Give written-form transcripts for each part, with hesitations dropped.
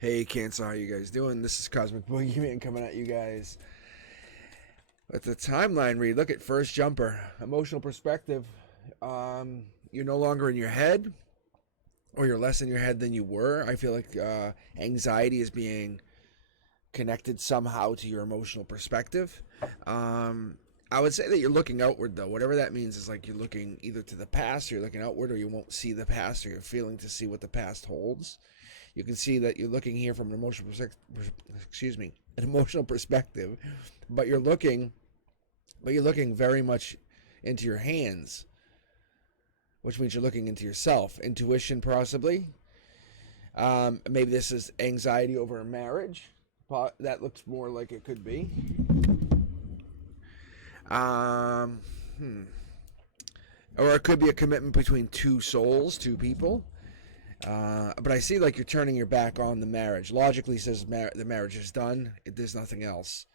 Hey Cancer, how you guys doing? This is Cosmic Boogeyman coming at you guys with the timeline read. Look at first jumper, emotional perspective. You're no longer in your head, or you're less in your head than you were. I feel like anxiety is being connected somehow to your emotional perspective. I would say that you're looking outward, though. Whatever that means is like you're looking either to the past, or you're looking outward, or you won't see the past, or you're feeling to see what the past holds. You can see that you're looking here from an emotional an emotional perspective, but you're looking very much into your hands, which means you're looking into yourself, intuition, possibly. Maybe this is anxiety over a marriage. That looks more like it could be. Or it could be a commitment between two souls, two people. But I see like you're turning your back on the marriage. Logically says the marriage is done. There's nothing else.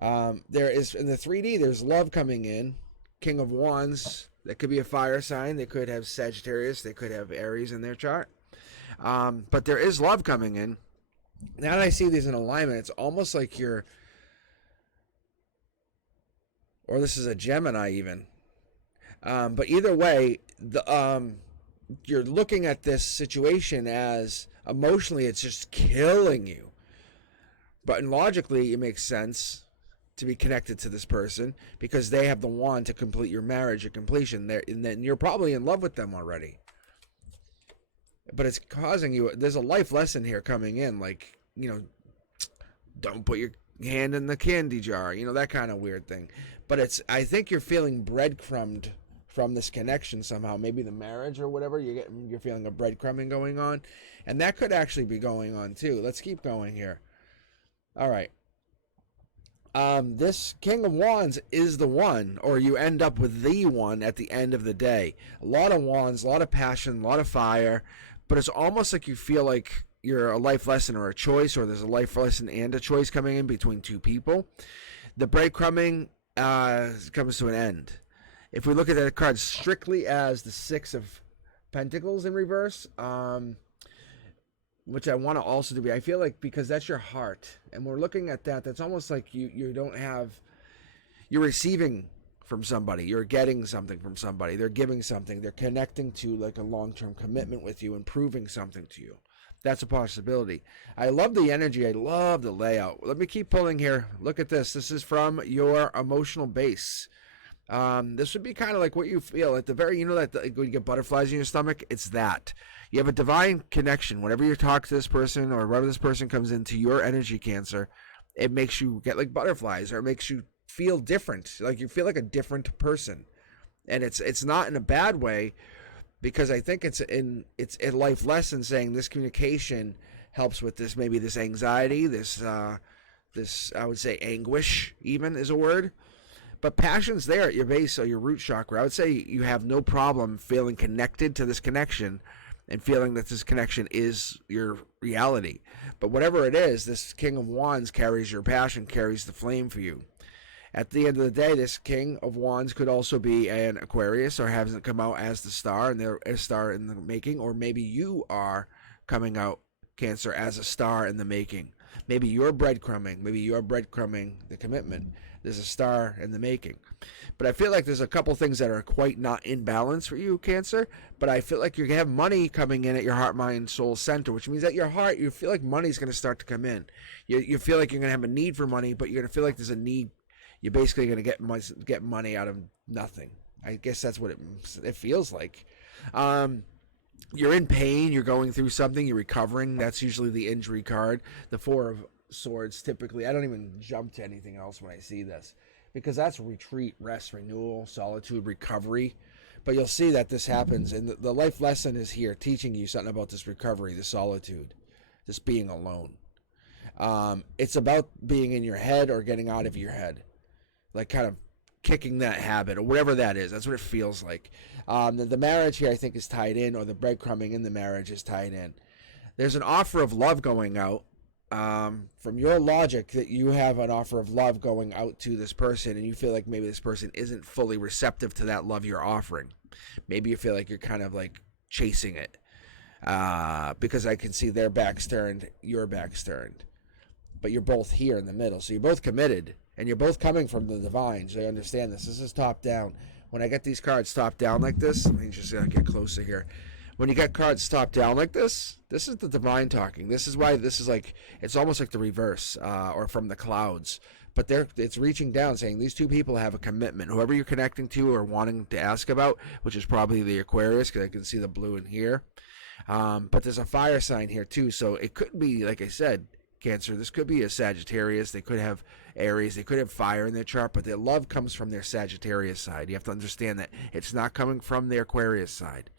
There is, in the 3D, there's love coming in. King of Wands. That could be a fire sign. They could have Sagittarius. They could have Aries in their chart. But there is love coming in. Now that I see these in alignment, it's almost like you're... Or this is a Gemini even. But either way, you're looking at this situation as emotionally it's just killing you. But logically, it makes sense to be connected to this person because they have the wand to complete your marriage at completion. And then you're probably in love with them already. But it's causing you... There's a life lesson here coming in. Like, don't put your hand in the candy jar. That kind of weird thing. But I think you're feeling breadcrumbed from this connection somehow. Maybe the marriage or whatever. You're feeling a breadcrumbing going on. And that could actually be going on too. Let's keep going here. All right. This King of Wands is the one, or you end up with the one at the end of the day. A lot of wands, a lot of passion, a lot of fire, but it's almost like you feel like you're a life lesson or a choice, or there's a life lesson and a choice coming in between two people. The breadcrumbing comes to an end. If we look at that card strictly as the Six of Pentacles in reverse, which I want to also do, I feel like because that's your heart, and we're looking at that, that's almost like you don't have, you're receiving from somebody, you're getting something from somebody, they're giving something, they're connecting to like a long-term commitment with you and proving something to you. That's a possibility. I love the energy. I love the layout. Let me keep pulling here. Look at this. This is from your emotional base. This would be kind of like what you feel at the very, that when you get butterflies in your stomach, it's that. You have a divine connection. Whenever you talk to this person or whenever this person comes into your energy, Cancer, it makes you get like butterflies, or it makes you feel different. Like you feel like a different person. And it's not in a bad way, because I think it's a life lesson saying this communication helps with this, maybe this anxiety, this I would say anguish even is a word. But passion's there at your base or your root chakra. I would say you have no problem feeling connected to this connection and feeling that this connection is your reality. But whatever it is, this King of Wands carries your passion, carries the flame for you. At the end of the day, this King of Wands could also be an Aquarius, or hasn't come out as the star, and they're a star in the making. Or maybe you are coming out, Cancer, as a star in the making. Maybe you're breadcrumbing. Maybe you're breadcrumbing the commitment. There's a star in the making. But I feel like there's a couple things that are quite not in balance for you, Cancer. But I feel like you have money coming in at your heart, mind, soul center, which means at your heart, you feel like money's going to start to come in. You feel like you're going to have a need for money, but you're going to feel like there's a need. You're basically going to get money out of nothing. I guess that's what it feels like. You're in pain. You're going through something. You're recovering. That's usually the injury card. The Four of Swords, typically. I don't even jump to anything else when I see this, because that's retreat, rest, renewal, solitude, recovery. But you'll see that this happens. And the life lesson is here, teaching you something about this recovery, the solitude, this being alone. It's about being in your head or getting out of your head. Like kind of kicking that habit or whatever that is. That's what it feels like. The marriage here, I think, is tied in, or the breadcrumbing in the marriage is tied in. There's an offer of love going out. From your logic, that you have an offer of love going out to this person, and you feel like maybe this person isn't fully receptive to that love you're offering. Maybe you feel like you're kind of like chasing it. because I can see their back's turned, your back's turned. But you're both here in the middle. So you're both committed, and you're both coming from the divine. So you understand this. This is top down. When I get these cards top down like this, let me just get closer here. When you get cards top down like this is the divine talking. This is why this is like, it's almost like the reverse, or from the clouds. But it's reaching down saying these two people have a commitment. Whoever you're connecting to or wanting to ask about, which is probably the Aquarius, because I can see the blue in here. But there's a fire sign here too. So it could be, like I said, Cancer, this could be a Sagittarius. They could have Aries. They could have fire in their chart, but their love comes from their Sagittarius side. You have to understand that it's not coming from their Aquarius side.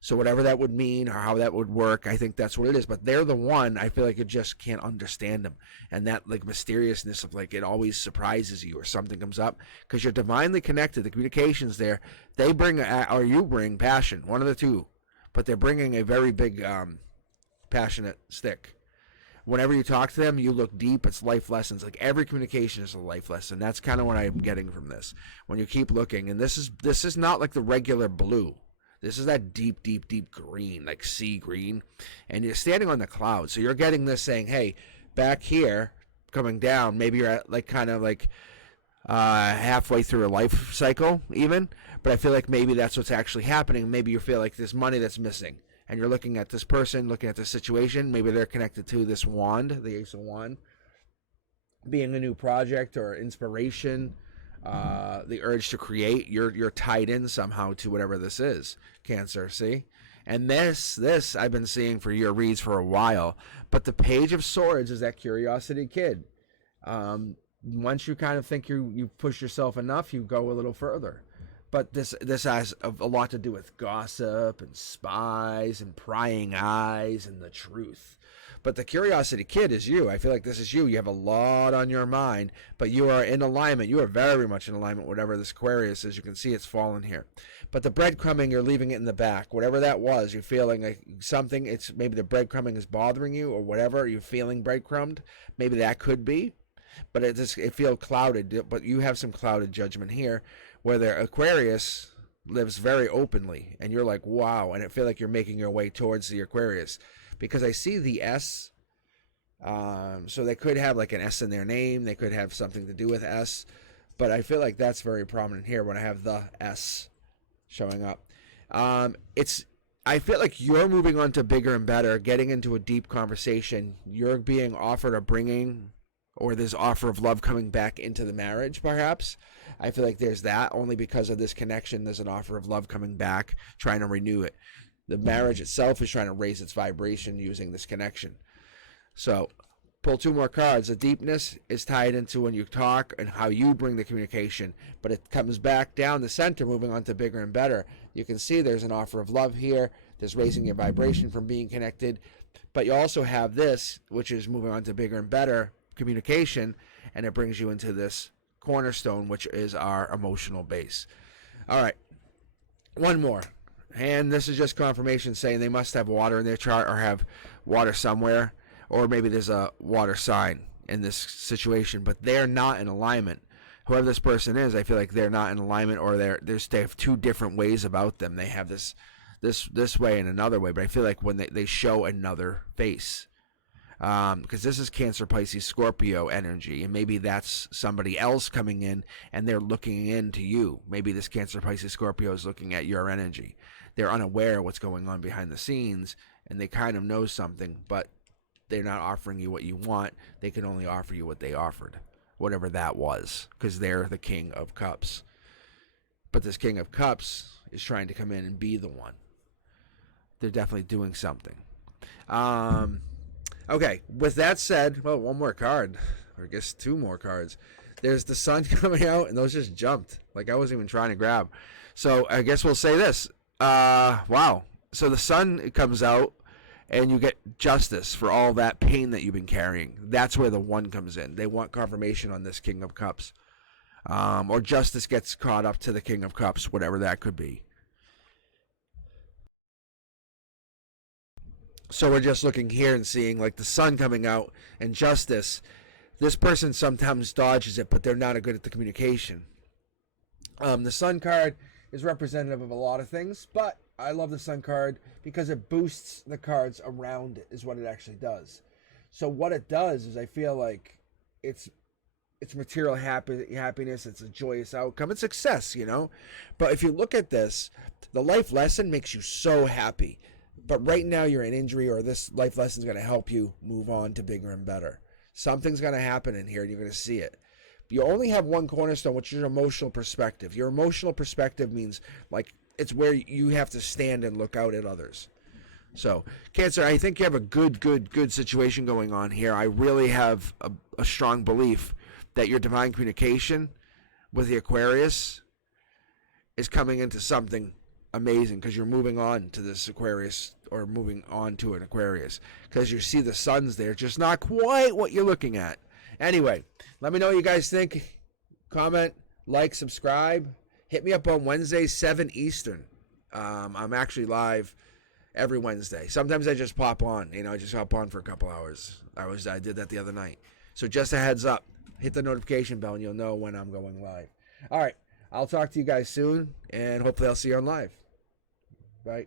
So whatever that would mean or how that would work, I think that's what it is. But they're the one, I feel like you just can't understand them. And that like mysteriousness of like it always surprises you or something comes up because you're divinely connected. The communication's there. They bring, or you bring passion, one of the two. But they're bringing a very big passionate stick. Whenever you talk to them, you look deep. It's life lessons. Like every communication is a life lesson. That's kind of what I'm getting from this. When you keep looking, and this is not like the regular blue. This is that deep, deep, deep green, like sea green. And you're standing on the cloud. So you're getting this saying, hey, back here, coming down, maybe you're at like kind of like halfway through a life cycle even. But I feel like maybe that's what's actually happening. Maybe you feel like there's money that's missing. And you're looking at this person, looking at this situation. Maybe they're connected to this wand, the Ace of Wand, being a new project or inspiration, the urge to create. You're tied in somehow to whatever this is, Cancer. See, and this I've been seeing for your reads for a while. But the Page of Swords is that curiosity kid. Once you kind of think you push yourself enough, you go a little further. But this has a lot to do with gossip and spies and prying eyes and the truth. But the curiosity kid is you. I feel like this is you. You have a lot on your mind, but you are in alignment. You are very much in alignment, whatever this Aquarius is. You can see it's fallen here. But the breadcrumbing, you're leaving it in the back. Whatever that was, you're feeling like something. It's maybe the breadcrumbing is bothering you or whatever. You're feeling breadcrumbed. Maybe that could be. But it feels clouded. But you have some clouded judgment here. Where the Aquarius lives very openly, and you're like, wow, and I feel like you're making your way towards the Aquarius, because I see the S, so they could have like an S in their name, they could have something to do with S, but I feel like that's very prominent here when I have the S showing up. I feel like you're moving on to bigger and better, getting into a deep conversation, you're being offered or bringing, or this offer of love coming back into the marriage, perhaps. I feel like there's that. Only because of this connection, there's an offer of love coming back, trying to renew it. The marriage itself is trying to raise its vibration using this connection. So, pull two more cards. The deepness is tied into when you talk and how you bring the communication, but it comes back down the center, moving on to bigger and better. You can see there's an offer of love here. There's raising your vibration from being connected, but you also have this, which is moving on to bigger and better communication, and it brings you into this cornerstone, which is our emotional base. All right, one more, and this is just confirmation saying they must have water in their chart or have water somewhere, or maybe there's a water sign in this situation, but they're not in alignment. Whoever this person is, I feel like they're not in alignment, or they have two different ways about them. They have this way and another way, but I feel like when they show another face, because this is Cancer, Pisces, Scorpio energy, and maybe that's somebody else coming in and they're looking into you. Maybe this Cancer, Pisces, Scorpio is looking at your energy. They're unaware of what's going on behind the scenes, and they kind of know something, but they're not offering you what you want. They can only offer you what they offered, whatever that was, because they're the King of Cups. But this King of Cups is trying to come in and be the one. They're definitely doing something. Okay, with that said, well, one more card, or I guess two more cards. There's the sun coming out, and those just jumped. Like I wasn't even trying to grab. So I guess we'll say this. Wow. So the sun comes out, and you get justice for all that pain that you've been carrying. That's where the one comes in. They want confirmation on this King of Cups. Or justice gets caught up to the King of Cups, whatever that could be. So we're just looking here and seeing like the sun coming out and justice. This person sometimes dodges it, but they're not good at the communication. The sun card is representative of a lot of things, but I love the Sun card because it boosts the cards around it, is what it actually does. So what it does is I feel like it's material happiness, it's a joyous outcome, it's success, you know. But if you look at this, the life lesson makes you so happy. But right now you're in injury, or this life lesson is going to help you move on to bigger and better. Something's going to happen in here and you're going to see it. You only have one cornerstone, which is your emotional perspective. Your emotional perspective means like it's where you have to stand and look out at others. So, Cancer, I think you have a good situation going on here. I really have a strong belief that your divine communication with the Aquarius is coming into something amazing, because you're moving on to this Aquarius, or moving on to an Aquarius, because you see the suns there, just not quite what you're looking at. Anyway, let me know what you guys think. Comment, like, subscribe. Hit me up on Wednesday, 7 Eastern. I'm actually live every Wednesday. Sometimes I just pop on. I just hop on for a couple hours. I did that the other night. So just a heads up. Hit the notification bell and you'll know when I'm going live. All right. I'll talk to you guys soon, and hopefully I'll see you on live. Bye.